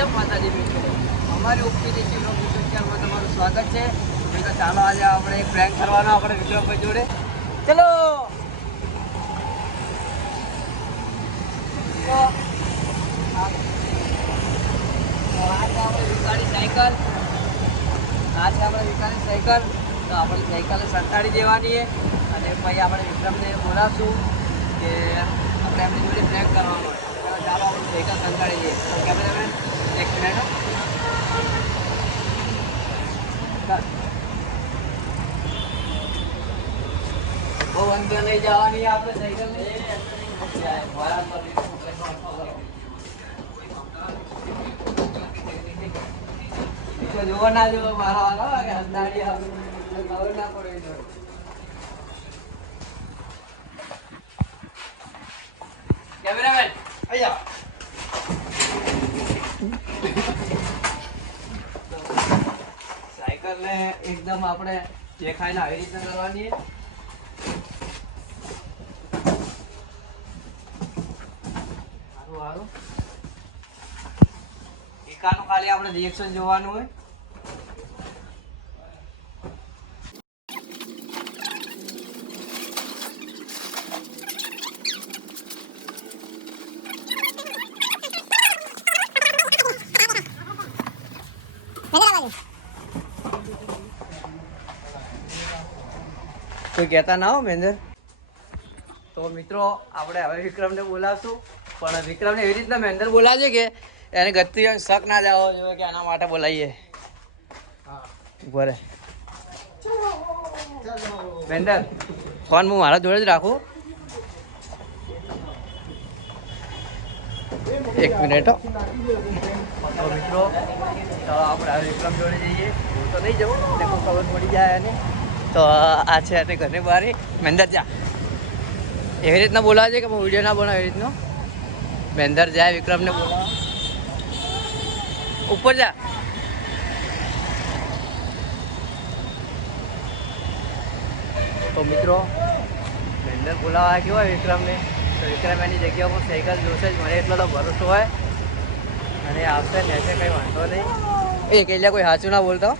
જય માતાજી મિત્રો, અમારી ઓપી દેશી બ્લોગ યુટ્યુબ ચેનલમાં તમારું સ્વાગત છે. તો ચાલો આજે આપણે એક પ્રેન્ક કરવાનો આપણે વિક્રમભાઈ જોડે. ચલો તો આજે આપણે વિકારી સાયકલ તો આપણે સાયકલ સંતાડી દેવાની છે અને પછી આપણે વિક્રમને બોલાવશું કે આપણે એમની જોડે પ્રેન્ક કરવાનો હોય. ચાલો આપણે સાયકલ સંતાડી દઈએ. તો કેમેરામેન એક મિનિટ બહુ અંદર નહીં જવાની આપણે સાયકલ જોવો ના જોવો મારા વાળા કે અંધારી આપણે ખબર ના પડે. કેમેરામેન અહીંયા સાયકલ ને એકદમ આપણે દેખાય ને આવી રીતના કરવાની છે. સારું એકાનું ખાલી આપણે રિએક્શન જોવાનું હોય. કોઈ કહેતા ના હો મેંદર. તો મિત્રો આપણે હવે વિક્રમને બોલાવશું, પણ વિક્રમને એવી રીતના મેંદર બોલાવશે કે એને ગતિ શક ના જવો જોઈએ કે આના માટે બોલાવીએ. બરે મેંદર ફોન હું મારા જોડે જ રાખું. એક મિનિટ. તો મિત્રો ચાલો આપણે હવે વિક્રમ જોડે જઈએ. હું તો નહીં જવું, ખબર પડી જાય એને. તો આ છે અને ઘરની બહાર મેંદર જા એવી રીતના બોલાવે છે કે હું વિડીયો ના બનાવ એવી રીતનો. મેંદર જાય વિક્રમને બોલાવા. ઉપર જા. તો મિત્રો મેંદર બોલાવા કેવો હોય વિક્રમને, તો વિક્રમ એની જગ્યા પર સાયકલ જોશે જ, મને એટલો તો ભરોસો હોય. અને આવશે ને છે કંઈ વાંધો નહીં. એ કહેલા કોઈ સાચું ના બોલતો.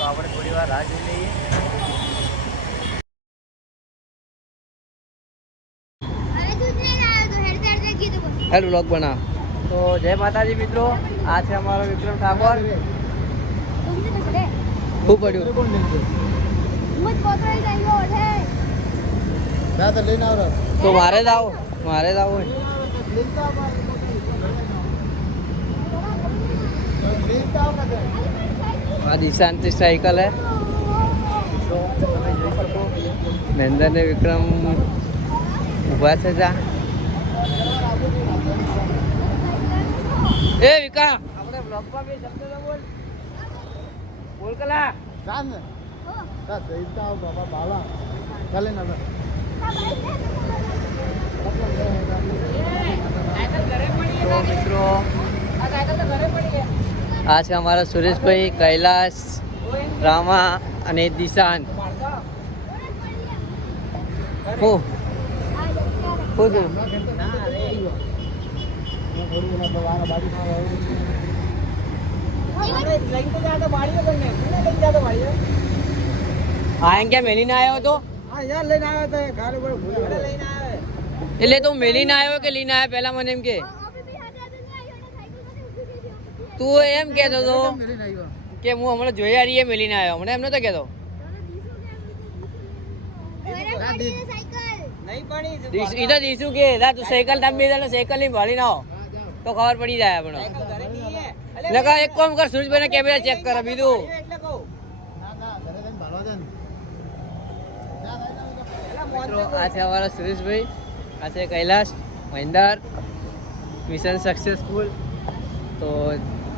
તો આપણે થોડી વાર રાહ જોઈ લઈએ. હેલો વ્લોગ બના. તો જય માતાજી મિત્રો, આ છે અમારો વિક્રમ ઠાકોર. શું પડ્યું? તો મારે જ આવો આ દિશાંતિ સાયકલ હે. તો તમે જોઈ શકો મહેન્દ્ર ને વિક્રમ ઊભા છે. જા એ વિકા આપણે બ્લોગમાં બે શબ્દ તો બોલ કલા કામ ને કા દઈતા આવ બાબા બાલા ચાલે ના તો મિત્રો આ છે અમારા સુરેશભાઈ, કૈલાસ, રામા અને દિશાંત. क्या मेलीने आया हो तो એટલે તું મેલીને આવ્યો કે લઈને આવ્યો પહેલા મને એમ કે. તું એમ કહેતો હતો કે હું હમણાં જોયા રહીએ મેલીને આવ્યો, હમણાં એમ નતો કહેતો. ઈ તો દીશું કે તું સાયકલ તમે બે સાયકલ ની ભાળી ના હો તો ખબર પડી જાય આપણે. લગા એક કામ કર, સુરેશભાઈ ના કેમેરા ચેક કર. બીજું મિત્રો આ છે અમારા સુરેશભાઈ, આ છે કૈલાસ, મહેન્દર, મિશન સક્સેસફુલ. તો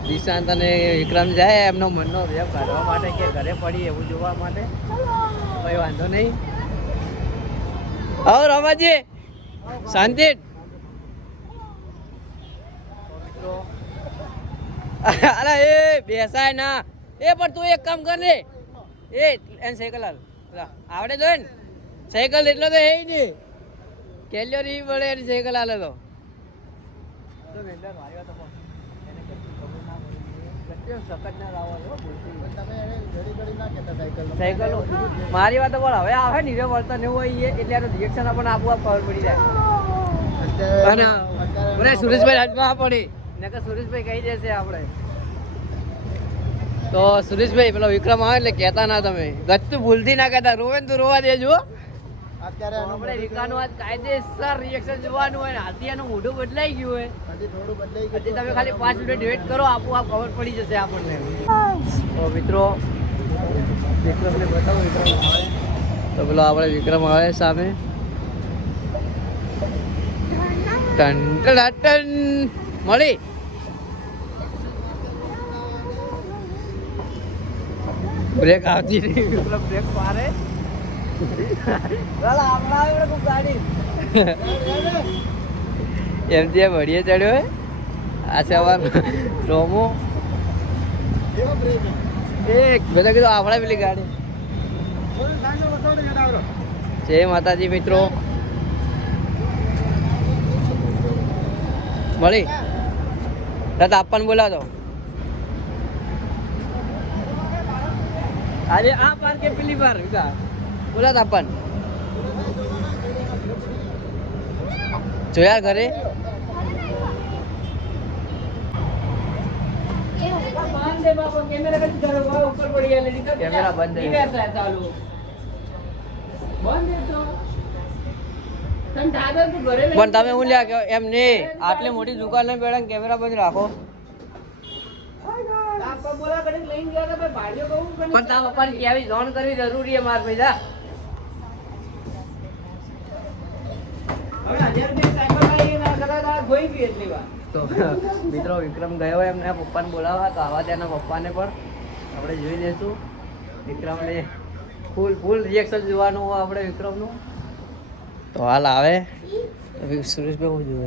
દિશાંત અને વિક્રમ જાય એમનો મનનો વ્યવ કાઢવા માટે કે ઘરે પડી એવું જોવા માટે. કોઈ વાંધો નહીં. આવો રમાજી શાંતિ. મિત્રો અરે એ બેસાય ના એ પણ તું એક કામ કર ને એ એને સાયકલ આવડે તો ને સાયકલ એટલો તો હે ને કેલ્યો નહીં પડે એની સાયકલ હાલે તો તો વેન્ડર મારી વાત પણ એને કશું ખબર ના પડી કચ્ચો સખત ના લાવો છો બોલતી તમે ઘડી ઘડી ના કહેતા સાયકલ મારી વાત પણ હવે આવે ને હીરો વળતા ન હોય એટલે એનું રિએક્શન આપણને આપવા ખબર પડી જાય અને મને સુરેશભાઈ રાજમાં પડી ને કે સુરેશભાઈ કહી દેશે આપણે તો સુરેશભાઈ પેલો વિક્રમ આવે એટલે કહેતા ના તમે ગચ્ચું ભૂલથી ના કહેતા રોવે ને તો રોવા દેજો અત્યારે આપણે વિકાનું આજ કાયદેસર રિએક્શન જોવાનું હોય ને હાથી એનું મોઢું બદલાઈ ગયું હોય હજી થોડું બદલાઈ ગયું હજી તમે ખાલી 5 મિનિટ વેઇટ કરો આપોઆપ ખબર પડી જશે આપણને તો મિત્રો વિક્રમને બતાવો વિક્રમ આવે તો પેલો આપણે વિક્રમ આવે સામે ટન ટન મળી બ્રેક આવતી નહીં વિક્રમ બ્રેક મારે એમ ત્યાં ભડીએ ચડ્યો હે આ છે અમારો રોમો એક બધા કીધું આપણા પેલી ગાડી જય માતાજી મિત્રો મળી તત આપવાનું બોલાવતો આજે આ પાર કે પેલી પાર બોલા તાપન જોયા ઘરે કેમેરા બંધ પણ તમે હું લ્યા એમ નહીં આટલી મોટી દુકાન ને બેડા કેમેરા બંધ રાખો પણ તારા પપ્પાને કેવી જોન કરવી જરૂરી છે માર પૈસા તો મિત્રો વિક્રમ ગયો એમને પપ્પાને બોલાવવા તો આવા તેના પપ્પાને પણ આપણે જોઈ લઈશું વિક્રમને ફૂલ રિએક્શન જોવાનું હોય આપણે વિક્રમનું તો હાલ આવે સુરેશભાઈ જોવે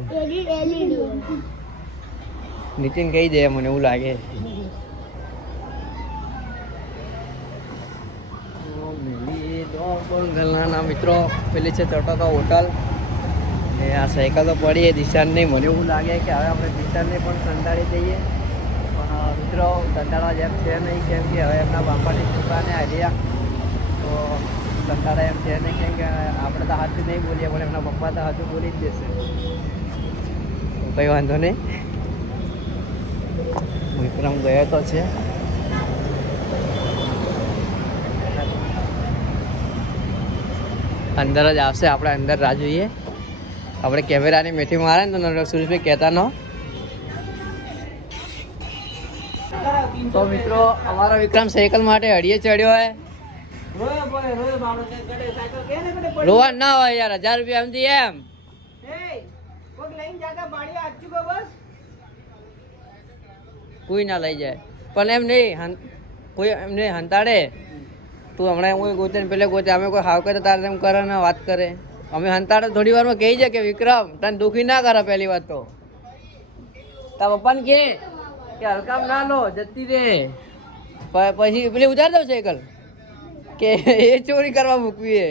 નીતિન કહી દે મને એવું લાગે ગલના મિત્રો પેલી છે ચટકા હોટલ ને આ સાયકલ તો પડી દિશાન નહીં મને એવું લાગે કે હવે આપણે દિશાને પણ સંતાડી દઈએ પણ મિત્રો સંતાડવા જેમ છે નહીં કેમ કે હવે એમના બાપાની દુકાને આવ્યા તો સંતાડા એમ છે નહીં કેમ કે આપણે તો હાથથી નહીં બોલીએ પણ એમના પપ્પા તો હાથું બોલી જ દેશે કંઈ વાંધો નહીં વિક્રમ ગયો તો છે અંદર જ આવશે આપણે અંદર રાહ જોઈએ આપણે કેમેરાની મેથી મારે ને તો સુરેશભાઈ કહેતા ન તો મિત્રો અમારો વિક્રમ સાયકલ માટે હડીએ ચડ્યો હોય રોવા ના હોય યાર 1000 રૂપિયા એમથી એમ કોઈ ના લઈ જાય પણ એમ નહીં કોઈ એમને હંતાડે તું હમણાં હું ગોતે ને પેલે ગોતે અમે કોઈ હાવ કરે તારે એમ કરે ને વાત કરે અમે હંતાડે થોડી વારમાં કહી જાય કે વિક્રમ તને દુઃખી ના કરે પહેલી વાત તો તારા પપ્પાને કે હલકામ ના લો જતી રે પછી પેલી ઉતાર દો સાયકલ કે એ ચોરી કરવા મૂકવી એ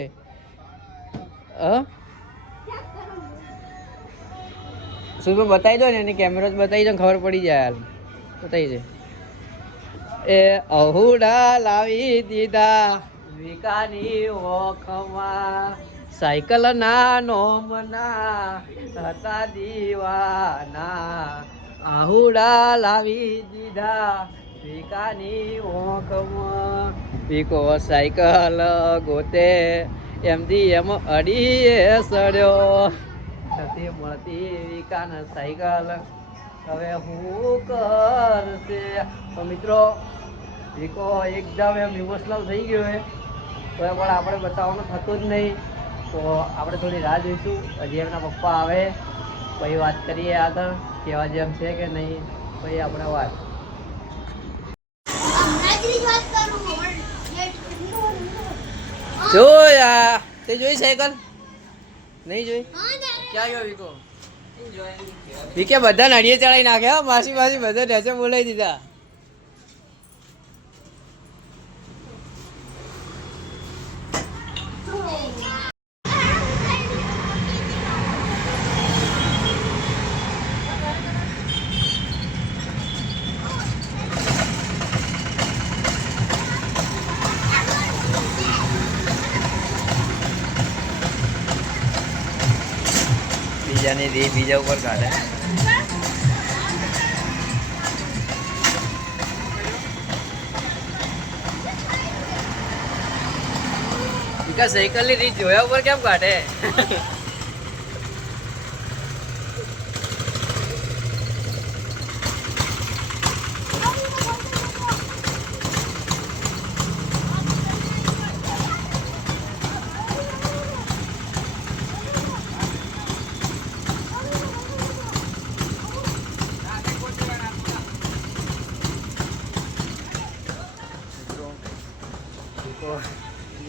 શું બતાવી દો ને એની કેમેરો બતાવી દો ખબર પડી જાય હાલ બતાવી દે એ અહુડા લાવી દીધા વિકાની ઓખમાં સાયકલ ના નોમના હતા દીવાના આહુડા લાવી દીધા વિકાની ઓખમાં વિકો સાયકલ ગોતે એમથી એમ અડીએ સડ્યો નથી મળતી વિકાન સાયકલ હવે હું કરશે તો મિત્રો વિકો એકદમ એમ ઇમોશનલ થઈ ગયો છે તો પણ આપણે બતાવવાનું થતું જ નહીં તો આપણે થોડી રાહ જોઈશું હજી એમના પપ્પા આવે પછી વાત કરીએ આગળ કેવા જેમ છે કે નહીં પછી આપણે વાત જોયા તે જોઈ સાયકલ નહીં જોઈ ક્યાં ગયો વિકો વિકે બધા નડિયે ચડાવી નાખ્યા માસી બધા ઢેચે બોલાવી દીધા દીધી બીજા ઉપર કાઢે. સાયકલ ની રીત જોયા ઉપર કેમ કાઢે?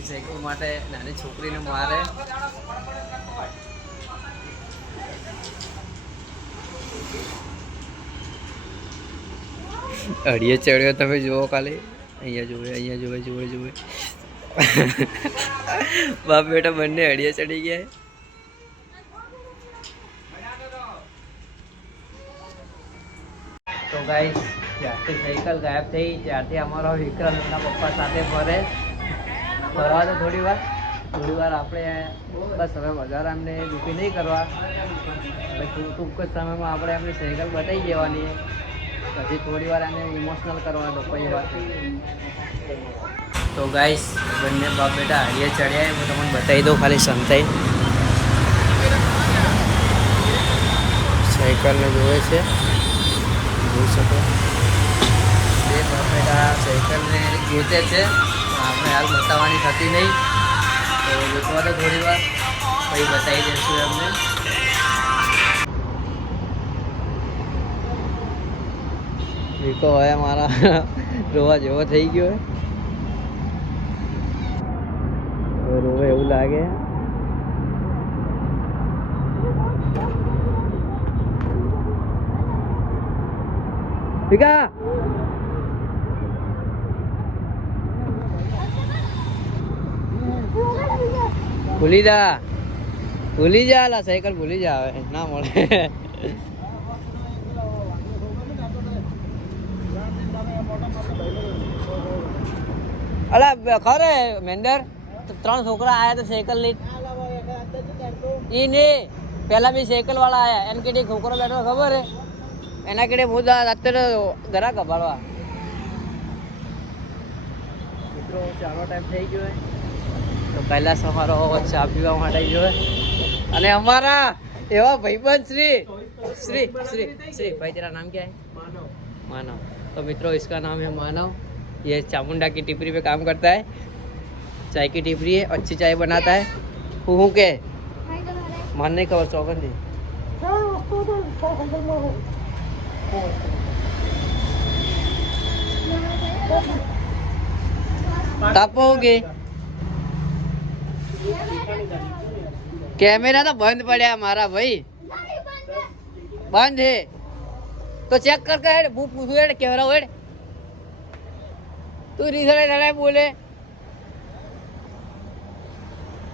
સાયકલ માટે નાની છોકરીને મારે. અડીએ ચડ્યો તમે જુઓ ખાલી. અહીંયા જુએ, અહીંયા જુએ, જુએ જુએ. બાપ બેટા બંને અડીએ ચડી ગયા. તો ગાઈસ જ્યારથી સાયકલ ગાયબ થઈ ત્યારથી અમારો વિક્રમ એમના પપ્પા સાથે ફરે. ફરવા તો થોડી વાર આપણે બસ હવે વધારે એમને દુઃખી નહીં કરવા. હવે ટૂંક જ સમયમાં આપણે એમની સાયકલ બતાવી દેવાની. પછી થોડી વાર એને ઇમોશનલ કરવાનો કોઈ વાત. તો ગાઈસ બંને બાપ બેટા હાડીએ ચડ્યા. હું તમને બતાવી દઉં ખાલી સંતાઈ સાયકલને જોવે છે. જોઈ શકો બે બાપ બેટા સાયકલને ગોતે છે. આપણે હાલ બતાવવાની થતી નહીં તો જોવા તો થોડી વાર પછી બતાવી દઈશું એમને. વિકો હવે મારા રોવા જેવો થઈ ગયો. રોવે એવું લાગે. વિકા ભૂલી જા લા સાયકલ ભૂલી જા. હવે ના મળે. અલા ખરે મેંદર 3 છોકરા આયા તો સાયકલ લઈ. ઈ ને પેલા બી સાયકલ વાળા આયા. એને કેડી છોકરો બેઠો ખબર હે? એના કેડે હું અત્યારે ઘરા કભાડવા. મિત્રો ચાનો ટાઈમ થઈ ગયો તો કૈલાસ અમારો ચા પીવા માટે ગયો. અને અમારા એવા ભાઈબંધ श्री भाई तेरा नाम क्या है? मानव. तो मित्रों इसका नाम है मानव. ये चामुंडा की टिपरी पे काम करता है. चाय की टिपरी है. अच्छी चाय बनाता है. हूँ के मान नहीं खबर चौकन थी. तापोगे कैमरा तो बंद पड़ा हमारा भाई. बंद है तो चेक करके हेड वो पूछो हेड कैमरा हेड. तू રીસડે બોલે.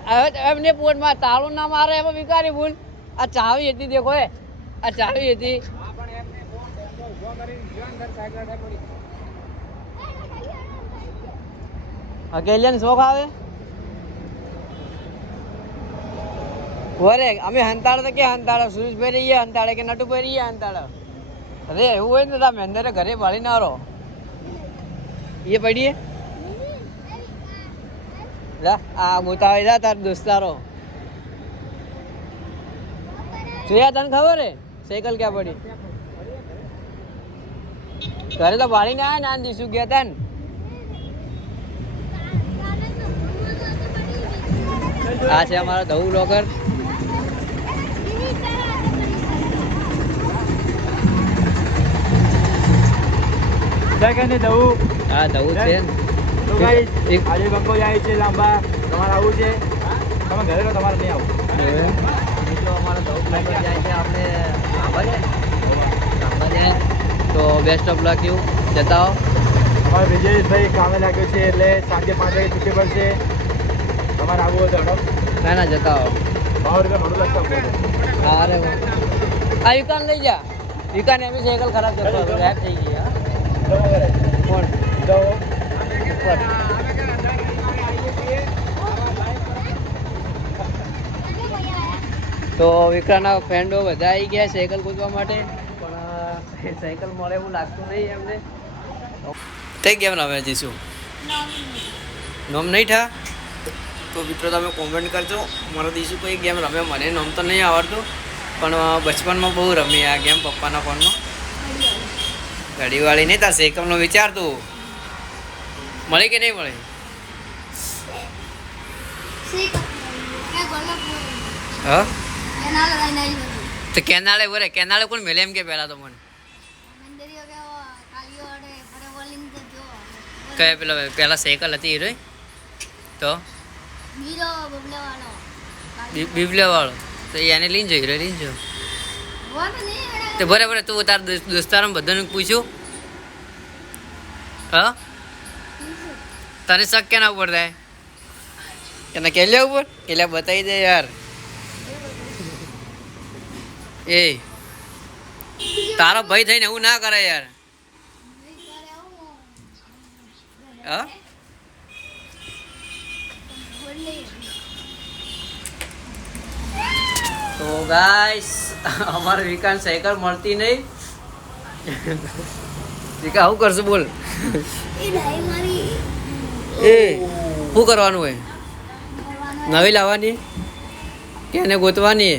હવે એમને પોટમાં તાળું ના મારે એમાં વિકારી ભૂલ. આ ચાવી હતી દેખો એ. આ ચાવી હતી. અકેલિયન શોખ આવે. વરે અમે હંતાડે તો કે હંતાડે સુરેશભાઈ રહીએ હંતાડે કે નટુભાઈ રહીએ હંતાડે. અરે એવું હોય ને તા મેંદરે ઘરે ભાળી ના રહો. ये पढ़िए ला आ गोतावे जा तार दोस्तारो. જોયા તને ખબર હે સાયકલ ક્યાં પડી? ઘરે તો ભાળી ના આયા ના દીસુ ગયા તન. આ છે અમારો દહુ લોકર. સેકન્ડ દહુ. હા દહુ છે. તો ગાઈસ આજે બંકો જાય છે લાંબા. તમારે આવું છે? તમે ઘરે તો તમારે નહીં આવું. મિત્રો અમારો દહુ લોકર જાય છે આપણે લાંબા જાય તો બેસ્ટ ઓફ લક યુ. જતા હો. અમારે વિજયભાઈ કામે લાગ્યો છે એટલે સાંજે 5 વાગે છૂટી પડશે. તમારે આવું હોય તો ના ના જતા હો. બહાર કે મોડું લાગતા. અરે આ યુકાન લઈ જા. યુકાન એમ સાયકલ ખરાબ જતો ગાયબ થઈ ગઈ. કોણ તો તો વિક્રાના ફ્રેન્ડો બધા આવી ગયા સાયકલ કૂદવા માટે, પણ સાયકલ મળે એવું લાગતું નહીં એમને. તે ગેમ રમે જઈશું નોમ નહીં થા તો મિત્રો તમે કોમેન્ટ કરજો. મારા દીશું કોઈ ગેમ રમે, મને નોમ તો નહીં આવડતું, પણ બચપનમાં બહુ રમી આ ગેમ પપ્પાના ફોનમાં. ઘડીવાળી નહીં, તાર સાયકલનો વિચારતું મળે કે નહીં મળે? હા તો કેનાળે બોલે, કેનાળે કોણ મેલે એમ કે પહેલાં તો મને કયા પેલા પહેલાં સાયકલ હતી હીરો તો બીબલે વાળો, તો એને લઈને જઈ હીરો લઈને જો તો બરાબર. તું તાર દોસ્તારોને બધાને પૂછ્યું? હા તને શક કેના ઉપર થાય? એને કેલ્યા ઉપર એટલે બતાવી દે યાર. એ તારો ભાઈ થઈને એવું ના કરે યાર. હા તો ગાઈસ અમારે વિકાન સાયકલ મળતી નહીં. વિકા શું કરશું બોલ? એ શું કરવાનું હોય? નવી લાવવાની કે એને ગોતવાની?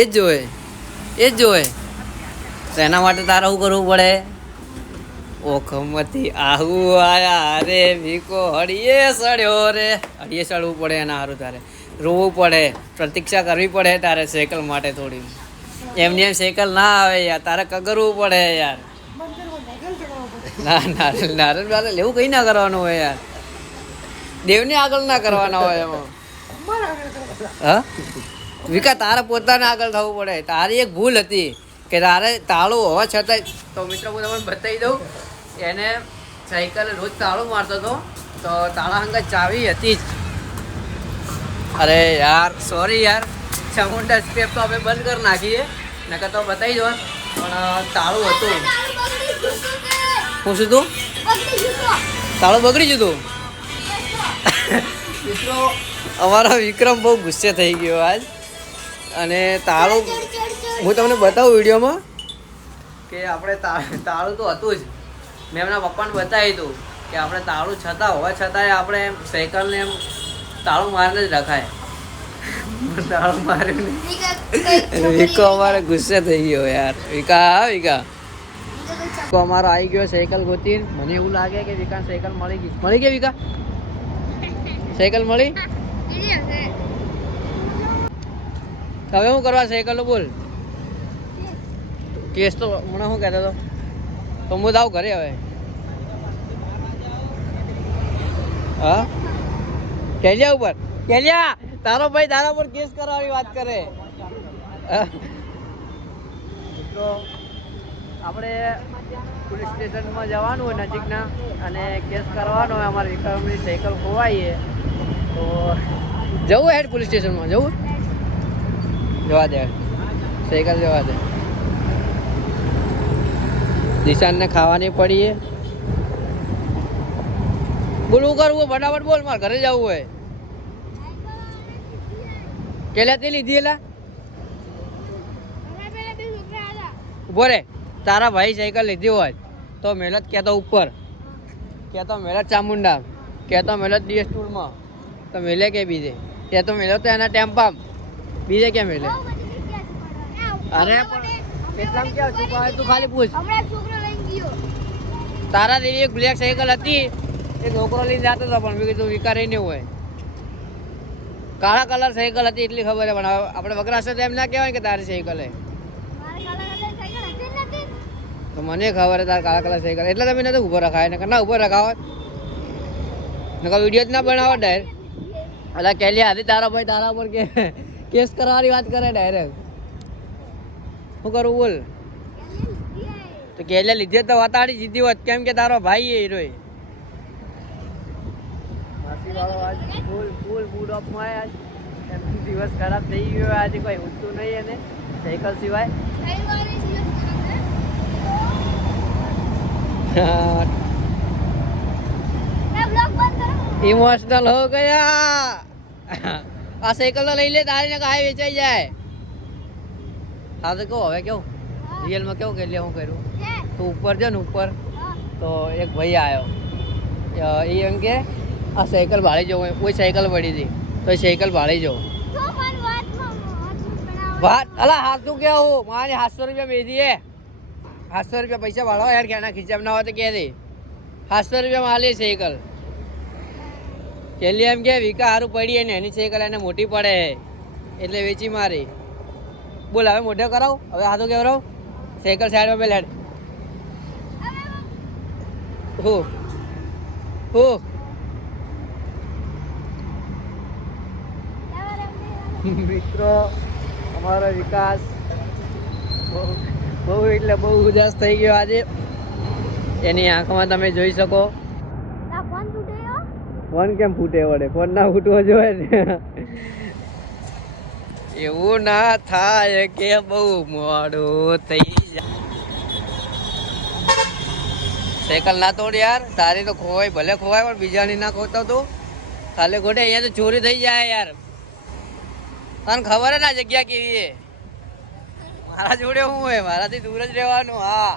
એ જ જોવે, એ જ જોવે. તો એના માટે તારે શું કરવું પડે? ઓખમતી આહું આયા રે ભીકો હળીએ સડ્યો રે. હળીએ સડવું પડે એના સારું, તારે રોવું પડે, પ્રતીક્ષા કરવી પડે તારે સાયકલ માટે થોડી. એમની એમ સાયકલ ના આવે યાર, તારે કગરવું પડે યાર. ના નારેલ નારેલ નારેલ એવું કંઈ ના કરવાનું હોય યાર. દેવને આગળ ના કરવાના હોય એમાં. હા વિકા તારે પોતાને આગળ થવું પડે. તારી એક ભૂલ હતી કે તારે તાળું હોવા છતાંય, તો મિત્રો હું તમને બતાવી દઉં, એને સાયકલ રોજ તાળું મારતો હતો, તો તાળા હંગા ચાવી હતી જ. અરે યાર સોરી યાર, ચામુંડા સ્ટેપ તો આપણે બંધ કરી નાખીએ, નકર તો બતાવી દો. પણ તાળું હતું. હું શું તું તાળું બગડી જતું? મિત્રો અમારો વિક્રમ બહુ ગુસ્સે થઈ ગયો આજ. અને તાળું હું તમને બતાવું વિડીયોમાં કે આપણે તાળું તો હતું જ. મેં એમના પપ્પાને બતાવ્યું હતું કે આપણે તાળું છતાં હોવા છતાંય આપણે એમ સાયકલને એમ તાળું મારીને જ રખાય. તાળું માર્યું નહીં. વિકો અમારે ગુસ્સે થઈ ગયો યાર. વિકા વિકા તો અમારો આવી ગયો સાયકલ ગોતી. મને એવું લાગે કે વિકા સાયકલ મળી ગઈ. મળી ગઈ વિકા? સાયકલ મળી? હવે શું કરવા સાયકલ બોલ? કેસ તો મને શું કહેતો હતો? તો હું જાઉં ઘરે હવે. હા કેલિયા ઉપર? કેલિયા તારો ભાઈ તારા પર કેસ કરવાની વાત કરે. તો આપણે પોલીસ સ્ટેશનમાં જવાનું હોય નજીકના, અને કેસ કરવાનો હોય અમારી વિક્રમની સાયકલ ખોવાઈએ. તો જવું હેડ પોલીસ સ્ટેશનમાં જવું? જવા દે સાયકલ, જવા દે. દિશાનને ખાવાની પડીએ. બોલવું કરવું ફટાફટ બોલ, મારે ઘરે જવું હોય. કેલાથી લીધી એલા ઉભો રે. તારા ભાઈ સાયકલ લીધી હોય તો મહેનત કહેતો ઉપર, કહેતો મહેનત ચામુંડા, કહેતો મહેનત ડીએસ ટૂરમાં, તો મેલે કે બીજે? કહેતો મેલે તો એના ટેમ્પા, બીજે ક્યાં મેલે? અરે પણ એટલામાં ક્યાં છુપાવે? તું ખાલી પૂછ. તારા દેવી એક બ્લેક સાયકલ હતી, એક છોકરો લઈને જતો હતો, પણ મેં કીધું વિકારી નહીં હોય. કાળા કલર સાયકલ હતી એટલી ખબર છે, પણ આપણે વગરાશે તો એમ ના કહેવાય કે તારી સાયકલ હે. તો મને ખબર હે તારે કાળા કલર સાયકલ, એટલે તમે નથી ઊભો રખાય. ને ના ઊભો રખાવો નકર વિડીયો જ ના બનાવો ડાયરેક્ટ. એટલે કેલિયા હતી તારા ભાઈ તારા પર કે કેસ કરવાની વાત કરે ડાયરેક્ટ. શું કરવું બોલ? તો કેલિયા લીધે તો વતાડી જીતી હોત, કેમ કે તારો ભાઈ એ હીરો. ફૂલ મૂડ ઓફમાં આજ. એમ દિવસ ખરાબ થઈ ગયો આજે, કોઈ ઉઠતું નહીં એને સાયકલ સિવાય. ઇમોશનલ હો ગયા. આ સાયકલ તો લઈ લે તારી ને કાંઈ વેચાઈ જાય. હા તો કહો હવે કેવું રિયલમાં કેવું કે લે હું કર્યું તું ઉપર જો ને ઉપર તો એક ભાઈ આવ્યો એ એમ કે આ સાયકલ ભાળી જવું કોઈ સાયકલ પડી હતી તો એ સાયકલ ભાળી જવું વાત અલા હાથું કેવું મારે 700 રૂપિયા બેધી હે 700 રૂપિયા પૈસા ભાડવા યાર ક્યાંના ખીચામ ના હોય તો કે દે 700 રૂપિયા માલી સાયકલ પેલી એમ કે વિકા સારું પડી ને એની સાયકલ એને મોટી પડે એટલે વેચી મારી. બોલ હવે મોઢે કરાવ હવે હાથો કેવરાવ સાયકલ સાઈડમાં પેલા મિત્રો અમારો વિકાસ બહુ એટલે બહુ ઉદાસ થઈ ગયો આજે. એની આંખમાં તમે જોઈ શકો. ફોન કેમ ફૂટે વડે ફોન ના ફૂટવો જોઈએ ને એવું ના થાય કે બહુ મોડું થઈ જાય. સાયકલ ના તોડ યાર તારી તો ખોવાય ભલે ખોવાય પણ બીજાની ના ખોતો તું ખાલી ખોટે અહીંયા તો ચોરી થઈ જાય યાર. તને ખબર હે ને આ જગ્યા કેવી છે મારા જોડે શું હોય મારાથી દૂર જ રહેવાનું. હા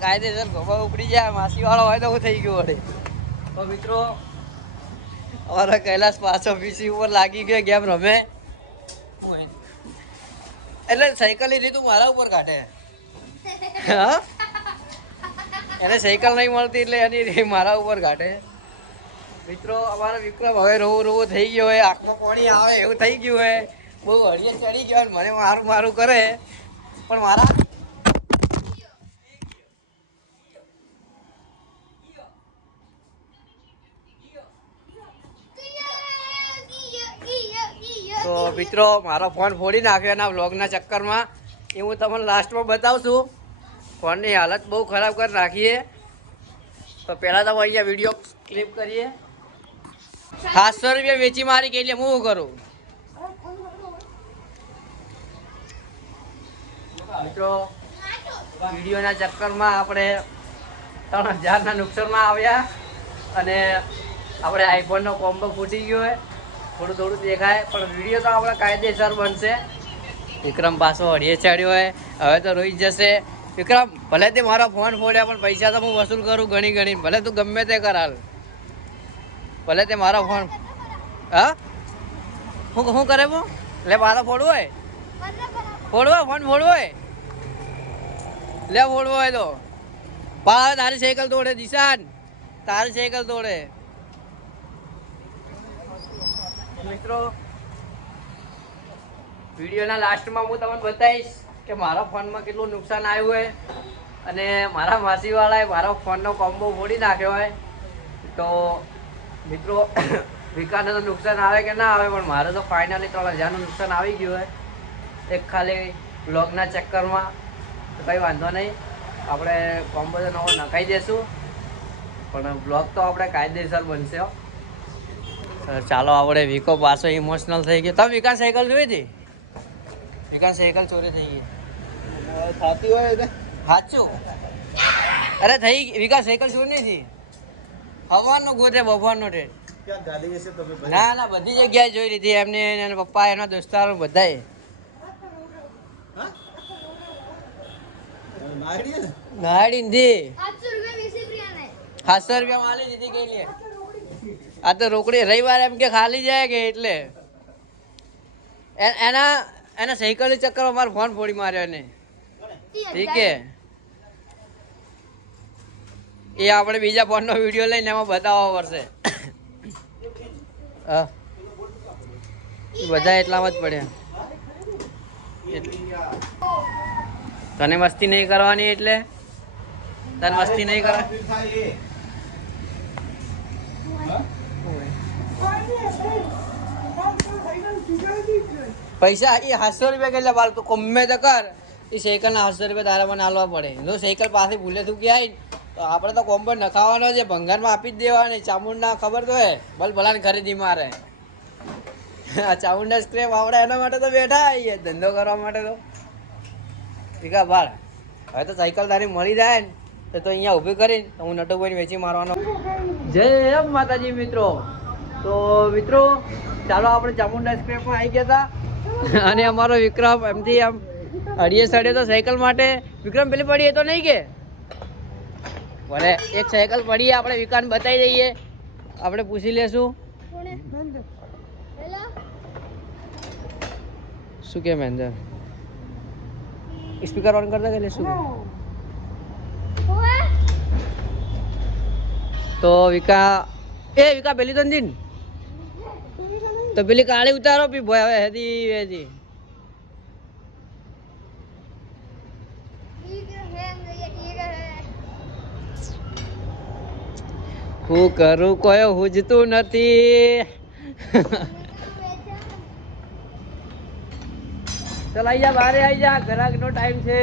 કાયદેસર ગોબા ઉપડી જાય માસી વાળો હોય તો હું થઈ ગયું વડે. તો મિત્રો અમારા કૈલાસ પાછો પીસી ઉપર લાગી ગયો ગેમ રમે એટલે સાયકલ લીધી તું મારા ઉપર કાઢે. હા એને સાયકલ નહીં મળતી એટલે એની મારા ઉપર કાઢે. મિત્રો અમારો વિક્રમ હવે રોવું થઈ ગયો હોય આંખમાં પાણી આવે એવું થઈ ગયું હોય બહુ હળીએ ચડી ગયો મને મારું મારું કરે પણ મારા તો મિત્રો મારો ફોન ફોડી નાખ્યો એના વ્લોગના ચક્કરમાં એ હું તમને લાસ્ટમાં બતાવું છું. ફોનની હાલત બહુ ખરાબ કરી નાખીએ. તો પહેલાં તો અહીંયા વિડીયો ક્લિપ કરીએ. 700 રૂપિયા વેચી મારી કે એટલે હું કરું. મિત્રો વિડીયોના ચક્કરમાં આપણે 3000ના નુકસાનમાં આવ્યા અને આપણે આઈફોનનો કોમ્બો ફૂટી ગયો હોય થોડું થોડું દેખાય પણ વિડીયો તો આપણે કાયદેસર બનશે. વિક્રમ પાછો હળીએ ચડ્યો હોય હવે તો રોઈ જશે. વિક્રમ ભલે તે મારો ફોન ફોડ્યા પણ પૈસા તો હું વસૂલ કરું ઘણી ભલે તું ગમે તે કર હાલ ભલે તે મારો ફોન હા શું કરે હું લે મારો ફોડવો હોય ફોડવો ફોન ફોડવો હોય લે ફોડવો હોય તો પા તારી સાયકલ તોડે દિશાન તારી સાયકલ તોડે. મિત્રો વિડીયોના લાસ્ટમાં હું તમને બતાવીશ કે મારા ફોનમાં કેટલું નુકસાન આવ્યું હોય અને મારા માસીવાળાએ મારા ફોનનો કોમ્બો ફોડી નાખ્યો હોય. તો મિત્રો વિકાસને તો નુકસાન આવે કે ના આવે પણ મારે તો ફાઇનલી 3000નું નુકસાન આવી ગયું હોય એક ખાલી બ્લોગના ચક્કરમાં. તો કંઈ વાંધો નહીં આપણે કોમ્બો તો નવો નખાઈ દઈશું પણ બ્લોગ તો આપણે કાયદેસર બનશે. ચાલો આપણે વિકો પાછો ઇમોશનલ થઈ ગયો. તમે વિકાસ સાયકલ જોઈ હતી? વિકાસ સાયકલ ચોરી થઈ ગઈ થતી હોય સાચું અરે થઈ વિકાસ સાયકલ ચોરી નથી હવાનો ગોતે બફારનો ઠેઠ ના ના બધી જગ્યાએ જોઈ લીધી એમને એના પપ્પા એના દોસ્તારો બધાએ. નાડી નથી 700 રૂપિયા માલી દીધી કઈ લે આ તો રોકડી રવિવારે એમ કે ખાલી જાય કે એટલે એના સાયકલની ચક્કર મારો ફોન ફોડી માર્યો ને ઠીક છે. એ આપણે બીજા ફોનનો વિડીયો લઈને એમાં બતાવવા પડશે. હા બધા એટલામાં જ પડ્યા. તને મસ્તી નહીં કરવાની એટલે તને મસ્તી નહીં કરવાની પૈસા એ 700 રૂપિયા કેટલા બાર તું ગમે તો કર એ સાયકલના 700 રૂપિયા તારે મને હાલવા પડે. જો સાયકલ પાસે ભૂલે તું ક્યાંય તો આપણે તો કોમ્બો નખાવાનો છે ભંગારમાં આપી જ દેવાની. ચામુંડા ખબર તો હે ભલ ભલાની ખરીદી મારે આ ચામુંડા સ્ક્રેપ આપણે એના માટે તો બેઠા આવીએ ધંધો કરવા માટે તો ઠીક છે ભાળ. હવે તો સાયકલ તારી મળી જાય ને તો અહીંયા ઊભી કરીને હું નટુભાઈને વેચી મારવાનો. જય માતાજી મિત્રો તો મિત્રો ચાલો આપણે ચામુંડા સ્ક્વેરમાં આવી ગયા હતા અને અમારો વિક્રમ એમથી આમ અડીએ સડે તો સાયકલ માટે વિક્રમ પેલી પડી તો નહીં કે ભલે એક સાયકલ પડી આપણે વિકાન બતાવી દઈએ આપણે પૂછી લેશું શું કે મેન્જર સ્પીકર ઓન કરતા કે શું તો વિકા પેલી તો દિન તો પેલી કાળી ઉતારો પી ભય હવે હેદી વેજી હું કરું કોઈ હુજતું નથી ચલ આઈ જા બારે આઈ જા ઘરાક નો ટાઈમ છે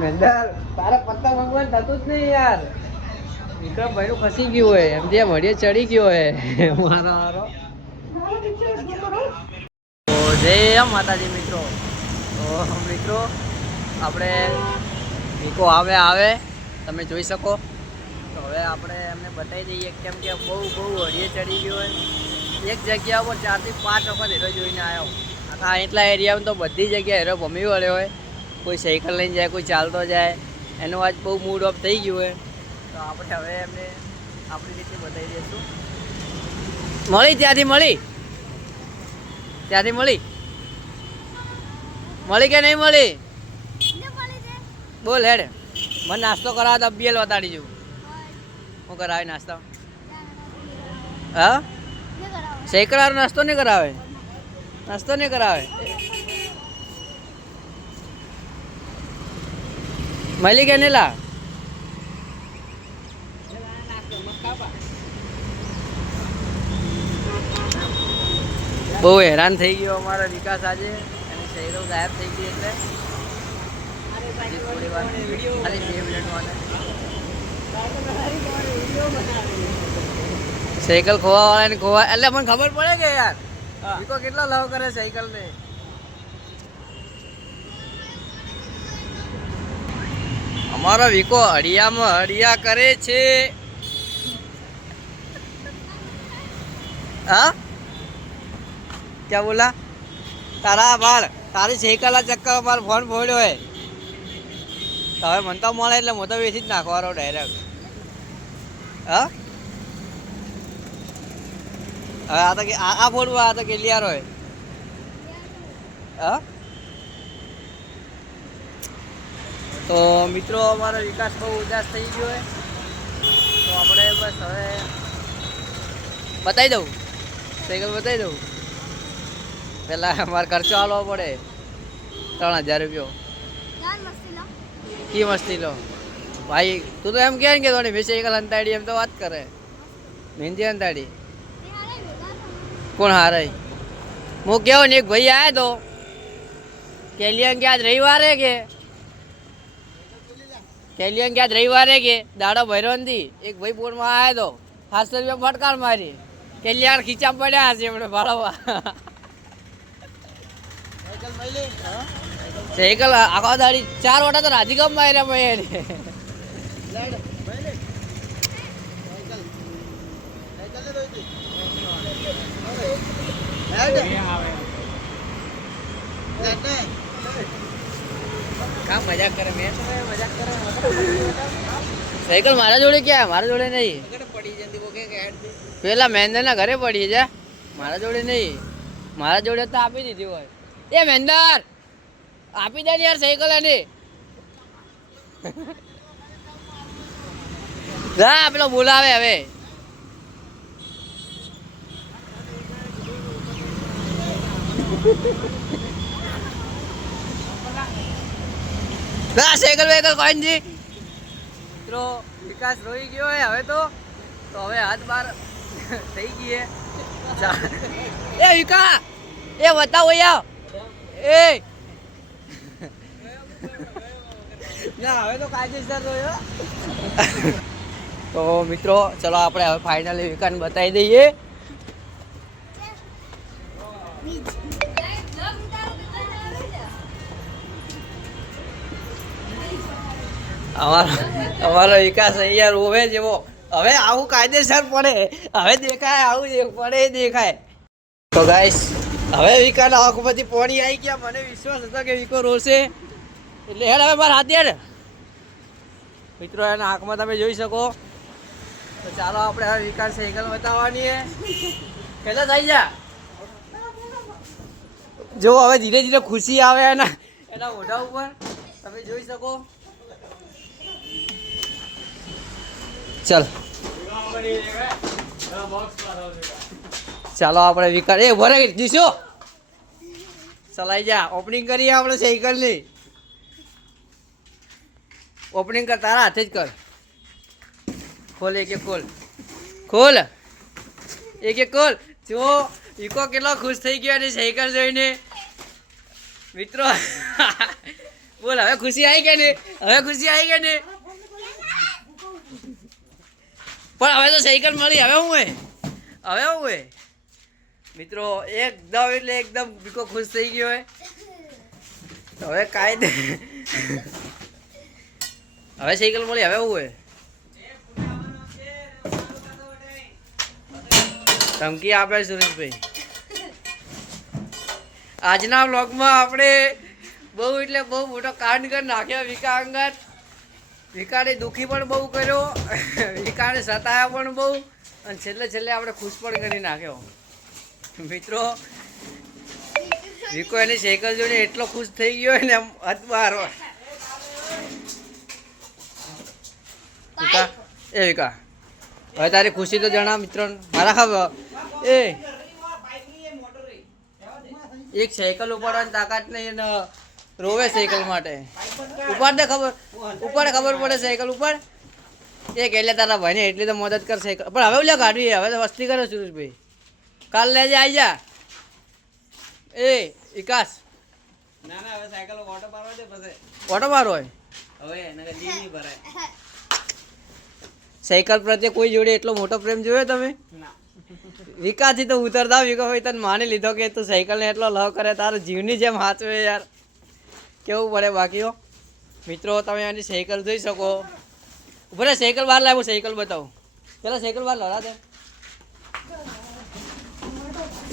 મેંદર તારા પત્તા ભગવાન થતું જ નહીં યાર વિક્રમ ભાઈ નું ફસી ગયું હોય એમ જે મળીએ ચડી ગયો હોય મારો તો જય માતાજી મિત્રો તો મિત્રો આપણે વિકો આવે તમે જોઈ શકો તો હવે આપણે એમને બતાવી દઈએ કેમ કે બહુ હળીએ ચડી ગયો હોય એક જગ્યા ઉપર 4 થી 5 વખત હીરો જોઈને આવ્યો આખા એટલા એરિયામાં તો બધી જગ્યાએ હીરો ભમી વળ્યો હોય કોઈ સાયકલ લઈને જાય કોઈ ચાલતો જાય એનો આજ બહુ મૂડ ઓફ થઈ ગયું હોય તો આપણે હવે એમને આપણી રીતે બતાવી દઈશું ત્યાંથી મળી કે નહીં મળી બોલ હેડ મને નાસ્તો કરાવે તો બીએલ વતાડી જવું હું કરાવે નાસ્તો હા સાયકલ વાળો નાસ્તો નહીં કરાવે મળી કે નહીં લા બહુ હેરાન થઈ ગયો અમારો વિકાસ આજે અને શહેરો ગાયબ થઈ ગઈ એટલે થોડી વાર ખાલી 2 મિનિટ સાયકલ ખોવાવાળાને એટલે મને ખબર પડે કે યાર વિકો કેટલો લવ કરે સાયકલ ને અમારો વિકો હડિયામાં હડિયા કરે છે હા क्या बोला तारा बाल तारी साइकल चक्कर मार फोन फोड्यो है तो હવે મને તો મળે એટલે હું તો વેચી જ નાખવાનો ડાયરેક્ટ હા હવે આ તો કે આ ફોડવા આ તો ક્લિયર હોય હા તો મિત્રો અમારો વિકાસ બહુ ઉદાસ થઈ ગયો હોય તો આપણે બસ હવે બતાવી દઉં સાયકલ બતાવી દઉં પેલા અમારે ખર્ચો આલવો પડે 3000 રૂપિયો કી મસ્તી લો ભાઈ તું તો એમ કહે ને કે થોડી મેં સાયકલ અંતાડી એમ તો વાત કરે મહેંદી અંતાડી કોણ હારે હું કેવો ને એક ભાઈ આવ્યો તો કેલિયન કે આજ રવિવારે કે દાડો ભર્યો નથી એક ભાઈ બોર્ડમાં આવ્યો તો 700 રૂપિયા ફટકાર મારી કેલિયન ખીચા પડ્યા હશે એમણે ભાડવા સાયકલ આખા દાડી 4 વટા તો રાધિકામ માર્યા ભાઈ એને કા મજાક કરે મેં મજાક કરે સાયકલ મારા જોડે ક્યાં મારા જોડે નહીં પેલા મહેન્દ્રના ઘરે પડી છે મારા જોડે નહીં મારા જોડે તો આપી દીધી હોય એ મહેન્દર આપી દે યાર સાયકલ આની જા પેલો બોલાવે હવે જા સાયકલ કોઈ નથી મિત્રો વિકાસ રોઈ ગયો હે હવે તો હવે હાથ બાર થઈ ગઈ એ વિકા એ બતાવો યાર એ ના હવે તો કાયદેસર રોયો તો મિત્રો ચલો આપણે હવે ફાઇનલી વિકાન બતાવી દઈએ. અમારો વિકાસ અહીંયા રોવે જેવો હવે આવું કાયદેસર પડે, હવે દેખાય આવું પડે દેખાય. તો ગાઈસ હવે વિકાસ આંખમાંથી પાણી આવી ગયા. મને વિશ્વાસ હતો કે વિકો રોશે એટલે હેડ હવે મારા હાથ હેડ. મિત્રો એના આંખમાં તમે જોઈ શકો. તો ચાલો આપણે હવે વિકાસ સાયકલ બતાવવાની છે. કેટલા થઈ જા જો હવે ધીરે ધીરે ખુશી આવે એના મોઢા ઉપર તમે જોઈ શકો. ચાલ ચાલો આપણે વિકાસ એ ભરે દીશો ચલાઈ જા. ઓપનિંગ કરીએ આપણે સાયકલની. ઓપનિંગ કર તારા હાથે જ કર. ખોલ એક એક ખોલ ખોલ એક એક ખોલ. જો વિકો કેટલો ખુશ થઈ ગયો ને સાયકલ જોઈને. મિત્રો બોલ હવે ખુશી આવી ગઈ ને, હવે ખુશી આવી ગઈ ને. પણ હવે તો સાયકલ મળી. હવે હું મિત્રો એકદમ એટલે એકદમ વિકો ખુશ થઈ ગયો હોય. હવે કાયદે હવે સાયકલ મળી. હવે હું ધમકી આપે સુરેશભાઈ. આજના બ્લોગમાં આપણે બહુ એટલે બહુ મોટો કાંડ કરી નાખ્યો વિકા અંગત. વિકાને દુઃખી પણ બહુ કર્યો, વિકાને સતાયા પણ બહુ, અને છેલ્લે આપણે ખુશ પણ કરી નાખ્યો. મિત્રો વિકો એની સાયકલ જોઈને એટલો ખુશ થઈ ગયો ને એમ હદબાર. વિકા વિકા હવે તારી ખુશી તો જણાવ મિત્રો. મારા ખબર એક સાયકલ ઉપાડવાની તાકાત નહીં ને રોવે સાયકલ માટે. ઉપાડ દે ખબર પડે સાયકલ ઉપર. એ એટલે તારા ભાઈને એટલી તો મદદ કર સાયકલ. પણ હવે ઓલા કાઢવી હવે તો વસ્તી કરે સુરેશભાઈ. કાલ લેજે આવી જા. એ વિકાસ ના હવે સાયકલ ઓટો મારવા દે પછી. ઓટો મારો હોય હવે એને જીવી ભરાય. સાયકલ પ્રત્યે કોઈ જોડે એટલો મોટો પ્રેમ જોયો તમે? વિકાસથી તો ઉતરતા વિકો ભાઈ તને માની લીધો કે તું સાયકલને એટલો લવ કરે, તારો જીવની જેમ હાચવે યાર. કેવું પડે બાકીઓ. મિત્રો તમે એની સાયકલ જોઈ શકો. ઉપર સાયકલ બહાર લાવું, સાયકલ બતાવું પેલા. સાયકલ બહાર લડા દે.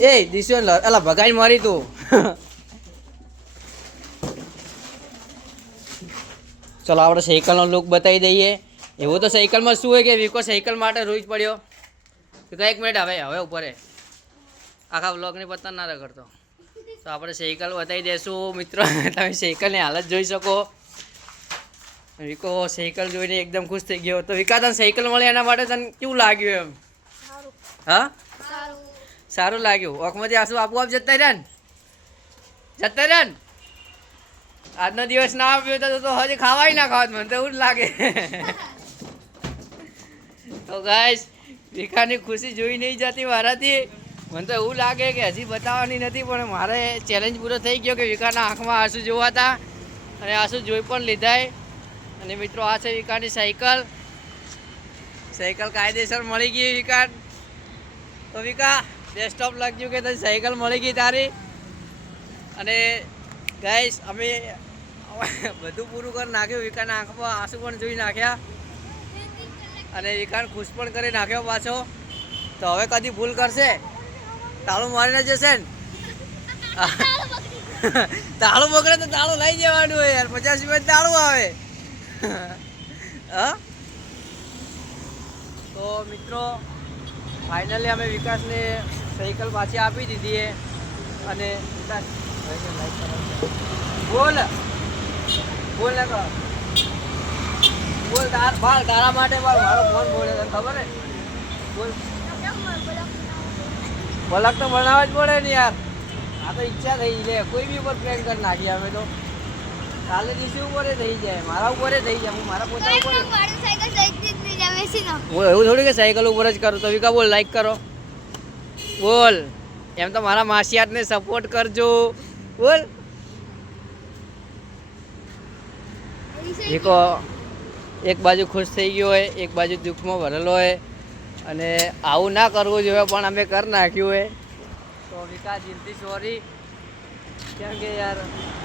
એ દિશો અલા ભગાઈ મારી તું. ચલો આપણે સાયકલનો લુક બતાવી દઈએ. એવું તો સાયકલમાં શું હોય કે વિકો સાયકલ માટે રોજ પડ્યો. એક મિનિટ હવે ઉપર આખા બ્લોગની પતન ના રખડતો. તો આપણે સાયકલ બતાવી દઈશું મિત્રો. તમે સાયકલની હાલત જોઈ શકો. વિકો સાયકલ જોઈને એકદમ ખુશ થઈ ગયો. તો વિકા તને સાયકલ મળી એના માટે તને કેવું લાગ્યું એમ? હા સારું લાગ્યું. ઓખમાંથી આંસુ આપોઆપ જતા રહ્યા ને. આજનો દિવસ ના આપ્યો તો હજી ખાવાય ના ખાવા. મને તો એવું જ લાગે. તો ગાઈસ વિકાની ખુશી જોઈ નહીં જતી મારાથી. મને તો એવું લાગે કે હજી બતાવવાની નથી, પણ મારે ચેલેન્જ પૂરો થઈ ગયો કે વિકાના આંખમાં આંસુ જોવાતા અને આંસુ જોઈ પણ લીધાય. અને મિત્રો આ છે વિકાની સાયકલ. સાયકલ કાયદેસર મળી ગઈ વિકાન. તો વિકા બેસ્ટ ઓફ લખ્યું કે તારી સાયકલ મળી ગઈ તારી. અને ગાઈસ અમે બધું પૂરું કરી નાખ્યું. વિકાના આંખમાં આંસુ પણ જોઈ નાખ્યા અને વિકાન ખુશ પણ કરી નાખ્યો પાછો. તો હવે કદી ભૂલ કરશે તાળું મારીને જશે ને. તાળું બગડે તો તાળું લઈ જવાનું હોય યાર. 50 રૂપિયા તાળું આવે. હા તો મિત્રો ફાઇનલી અમે વિકાસને સાયકલ પાછી આપી દીધી. અને વિકાસ બોલ ને બોલ તારા માટે મારો ફોન બોલે તને ખબર હે? બોલ બલક તો બનાવવા જ પડે ને યાર. આ તો ઈચ્છા થઈ જાય. કોઈ બી ઉપર પ્રેમ કરી નાખીએ અમે તો. કાલે દિવસે ઉપર થઈ જાય, મારા ઉપર થઈ જાય. હું મારા પોતા ઉપર એવું થોડી કે સાયકલ ઉપર જ કરું. તો વિકા બોલ લાઈક કરો. બોલ એમ તો મારા માસિયાતને સપોર્ટ કરજો. બોલ વિકો એક બાજુ ખુશ થઈ ગયો હોય, એક બાજુ દુઃખમાં ભરેલો હોય, અને આવું ના કરવું જોઈએ પણ અમે કરી નાખ્યું હોય. તો વિકાસ દિલથી સોરી, કેમ કે યાર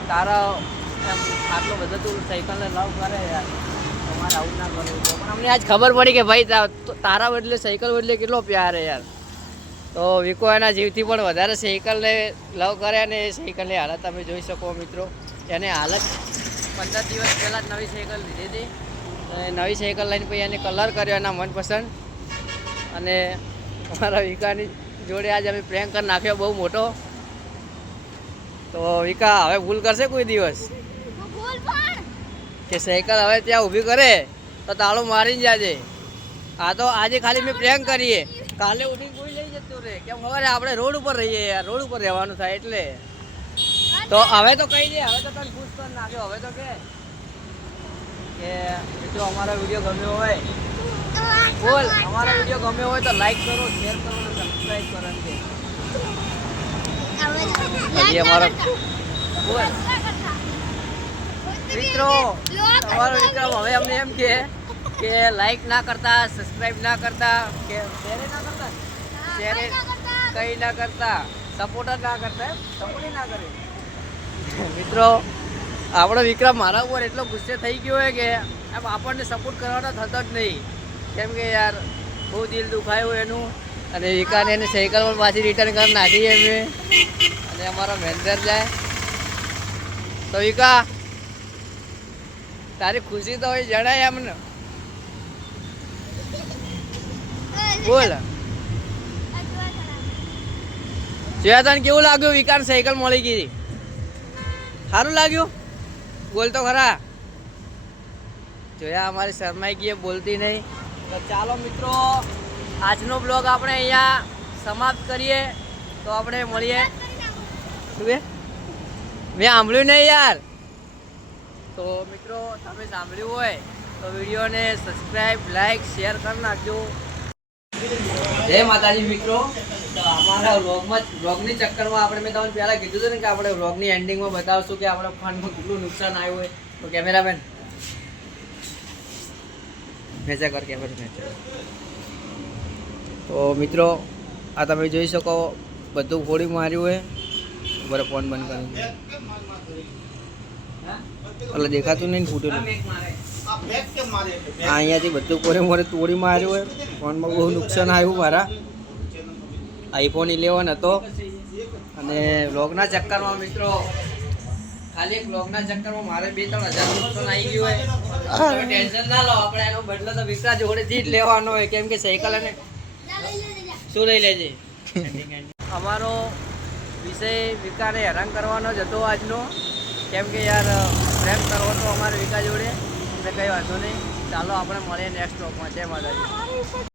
તારા એમ આટલો બધો તું સાયકલને લવ કરે યાર, તમારે આવું ના કરવું જોઈએ. પણ અમને આજ ખબર પડી કે ભાઈ તારા બદલે સાયકલ બદલે કેટલો પ્યાર છે યાર. તો વિકો એના જીવથી પણ વધારે સાયકલને લવ કરે, અને એ સાયકલની હાલત તમે જોઈ શકો મિત્રો. એને હાલત 15 દિવસ પહેલાં જ નવી સાયકલ લીધી હતી. નવી સાયકલ લઈને પછી એને કલર કર્યો એના મનપસંદ, અને અમારા વિકાની જોડે આજે અમે પ્રેન્ક કરી નાખ્યો બહુ મોટો. તો વિકા હવે ભૂલ કરશે કોઈ દિવસ કે સાયકલ હવે ત્યાં ઊભી કરે તો તાળું મારીને જાજે. આ તો આજે ખાલી મેં પ્રેન્ક કરીએ, કાલે ઉઠીને કોઈ લઈ જતું રહે. કેમ ખબર આપણે રોડ ઉપર રહીએ યાર, રોડ ઉપર રહેવાનું થાય એટલે. તો હવે તો કહી દે, હવે તો તને ખુશ કરી નાખ્યો. હવે તો કે જો અમારો વિડીયો ગમ્યો હોય, બોલ અમારો વિડીયો ગમ્યો હોય તો લાઈક કરો, શેર કરો અને સબસ્ક્રાઈબ કરો. અમારો બોલ મિત્રો, તમારો વિક્રમ હવે અમને એમ કે લાઈક ના કરતા, સબસ્ક્રાઈબ ના કરતા, કે શેર ના કરતા, શેર કંઈ ના કરતા, સપોર્ટ ના કરતા, સપોર્ટ ના કરે. મિત્રો આપણો વિક્રમ મારા ઉપર એટલો ગુસ્સે થઈ ગયો હોય કે એમ આપણને સપોર્ટ કરવાનો થતો જ નહીં. કેમ કે યાર બહુ દિલ દુખાયું એનું, અને વિકાને એને સાયકલ પણ પાછી રિટર્ન કરી નાખી અમે, અને અમારો મેનેજર જાય. તો વિકા તારી ખુશી તો હોય જણાય એમને, બોલ. જોયા તને કેવું લાગ્યું વિકાને સાયકલ મળી ગઈ? સારું લાગ્યું? બોલ તો ખરા. જોયા અમારી શરમાઈ ગઈ, બોલતી નહીં. તો ચાલો મિત્રો, આજનો બ્લોગ આપણે અહીંયા સમાપ્ત કરીએ. તો આપણે મળીએ. શું કે મેં સાંભળ્યું નહીં યાર. તો મિત્રો તમે સાંભળ્યું હોય તો વિડીયોને સબસ્ક્રાઈબ, લાઈક, શેર કરી નાખજો. જય માતાજી મિત્રો. તો અમારા વ્લોગની ચક્કરમાં આપણે મેં તમને પહેલાં કીધું હતું ને કે આપણે વ્લોગની એન્ડિંગમાં બતાવશું કે આપણે ફોનમાં કેટલું નુકસાન આવ્યું હોય. તો કેમેરામેન મેચા કર, કેમેરા. તો મિત્રો આ તમે જોઈ શકો બધું ફોડી માર્યું હોય. બરાબર ફોન બંધ કરી એટલે દેખાતું નહીં, ફૂટેલું. અહીંયાથી બધું કોરે મોરે તોડી માર્યું હોય. ફોનમાં બહુ નુકસાન આવ્યું. મારા આઈફોન 11 હતો, અને વ્લોગના ચક્કરમાં મિત્રો, ખાલી એક વ્લોગના ચક્કરમાં મારે 2-3 હજાર નુકસાન આવી ગયું હોય. ટેન્શન ના લો, આપણે એનો બદલો તો વિકા જોડેથી જ લેવાનો હોય. કેમ કે સાયકલ અને શું લઈ લેજે. અમારો વિષય વિકાને હેરાન કરવાનો જ હતો આજનો. કેમ કે યાર પ્રેમ કરવો તો અમારે વિકા જોડે, એટલે કંઈ વાંધો નહીં. ચાલો આપણે મળીએ નેક્સ્ટ વ્લોગમાં. જય માતાજી.